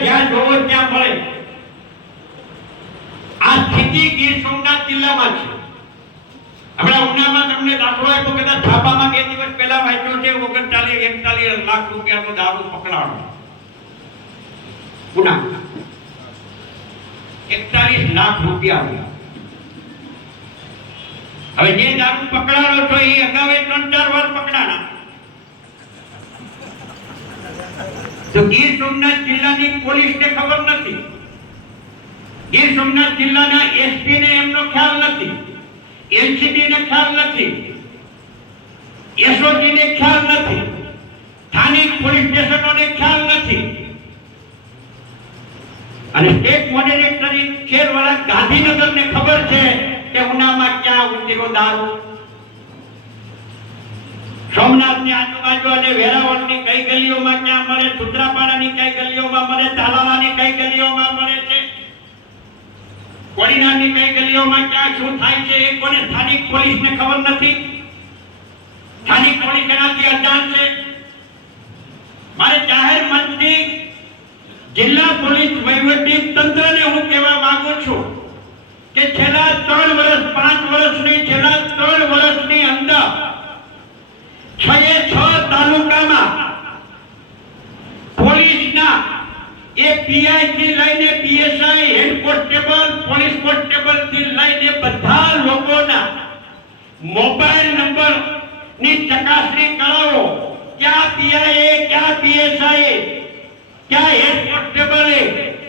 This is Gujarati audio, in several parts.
જ્યાં જોવો ત્યાં મળે. આ સ્થિતિ ગીર સોમનાથ જિલ્લામાં છે. હમણાં ઉનામાં તમને દાખલો આપ્યો કદાચ છાપામાં બે દિવસ પહેલા વાંચ્યો છે, ઓગણચાલીસ, એકતાલીસ લાખ રૂપિયાનો દારૂ પકડાણો ઉના એકતાલીસ લાખ રૂપિયા હવે જે દારૂ પકડાણો છો એ અગાઉ ત્રણ ચાર વાર પકડાણા. તો ગીર સોમનાથ જિલ્લાની પોલીસને ખબર નથી, ગીર સોમનાથ જિલ્લાના એસપી ને એમનો ખ્યાલ નથી એલસીબી ને ખ્યાલ નથી એસઓજી ને ખ્યાલ નથી, સ્થાનિક પોલીસ સ્ટેશનોને ખ્યાલ નથી. અને સ્ટેટ મોડેરેટરી શેરવાળા ગાંધીનગરને ખબર છે કે ઉનામાં ક્યાં ઉતર્યો દારૂ સોમનાથની આજુબાજુ અને વેરાવળની કઈ ગલીઓમાં ક્યાં મળે, સુત્રાપાડાની કઈ ગલીઓમાં મળે તાલાવાની કઈ ગલીઓમાં મળે છે? કોડીનારની કઈ ગલીઓમાં ક્યાં શું થાય છે એ કોને સ્થાનિક પોલીસને ખબર નથી? સ્થાનિક પોલીસ એનાથી અજાણ છે? મારે જાહેર મંચથી જિલ્લા પોલીસ વહીવટી તંત્રને હું કહેવા માંગુ છું કે છેલ્લા ત્રણ વર્ષ પાંચ વર્ષની છેલ્લા છ એ છ તાલુકામાં પોલીસના એ પીઆઈ થી લઈને પીએસઆઈ હેડ કોન્સ્ટેબલ, પોલીસ કોન્સ્ટેબલથી લઈને બધા લોકોના મોબાઈલ નંબરની ચકાસણી કરાવો. ક્યાં પીઆઈ ક્યાં પીએસઆઈ ક્યાં હેડ કોન્સ્ટેબલે,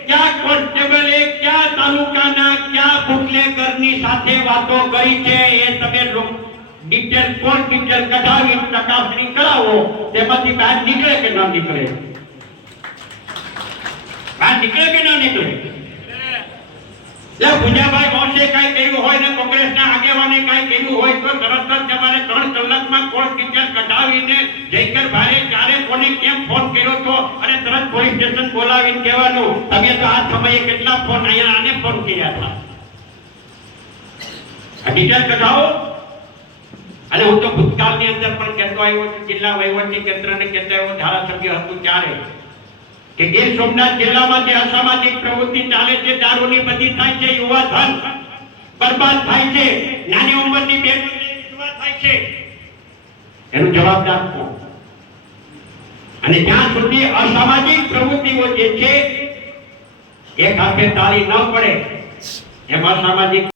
ક્યાં કોન્સ્ટેબલે, ક્યાં તાલુકાના ક્યાં બુકલેકરની સાથે વાતો કરી છે એ તમે લોકો ડિટેલ કોણ ડિટેલ કઢાવી ચકાસણી કરાવો, તેમાંથી બહાર નીકળે કે ન નીકળે? બહાર નીકળે કે ન નીકળે? લે પૂજાભાઈ મોસે કાંઈ કર્યું હોય ને કોંગ્રેસના આગેવાને કઈ કર્યું હોય તો તરત જ તમારે ત્રણ કલાકમાં કોર્ટ ડિટેલ કઢાવીને જયકર ભારે ક્યારે, કોને કેમ ફોન કર્યો તો? અને તરત પોલીસ સ્ટેશન બોલાવીને કહેવાનું, તમે તો આ સમયે કેટલા ફોન અહીંયા આને ફોન કર્યા હતા? ડિટેલ કઢાવો. અને હું તો ભૂતકાળની અંદર પણ કહેતો આવ્યો છું જિલ્લા વહીવટી તંત્રને કહેતો આવ્યો, ધારાસભ્ય હતું ત્યારે, કે ગીર સોમનાથ જિલ્લામાં જે અસામાજિક પ્રવૃત્તિ ચાલે છે, દારૂની બધી થાય છે, યુવા ધન બરબાદ થાય છે, નાની ઉંમરની બેનો થાય છે. એનું જવાબદાર કોણ અને જ્યાં સુધી અસામાજિક પ્રવૃત્તિઓ જે છે, એક હાથે તાળી ન પડે, એમાં અસામાજિક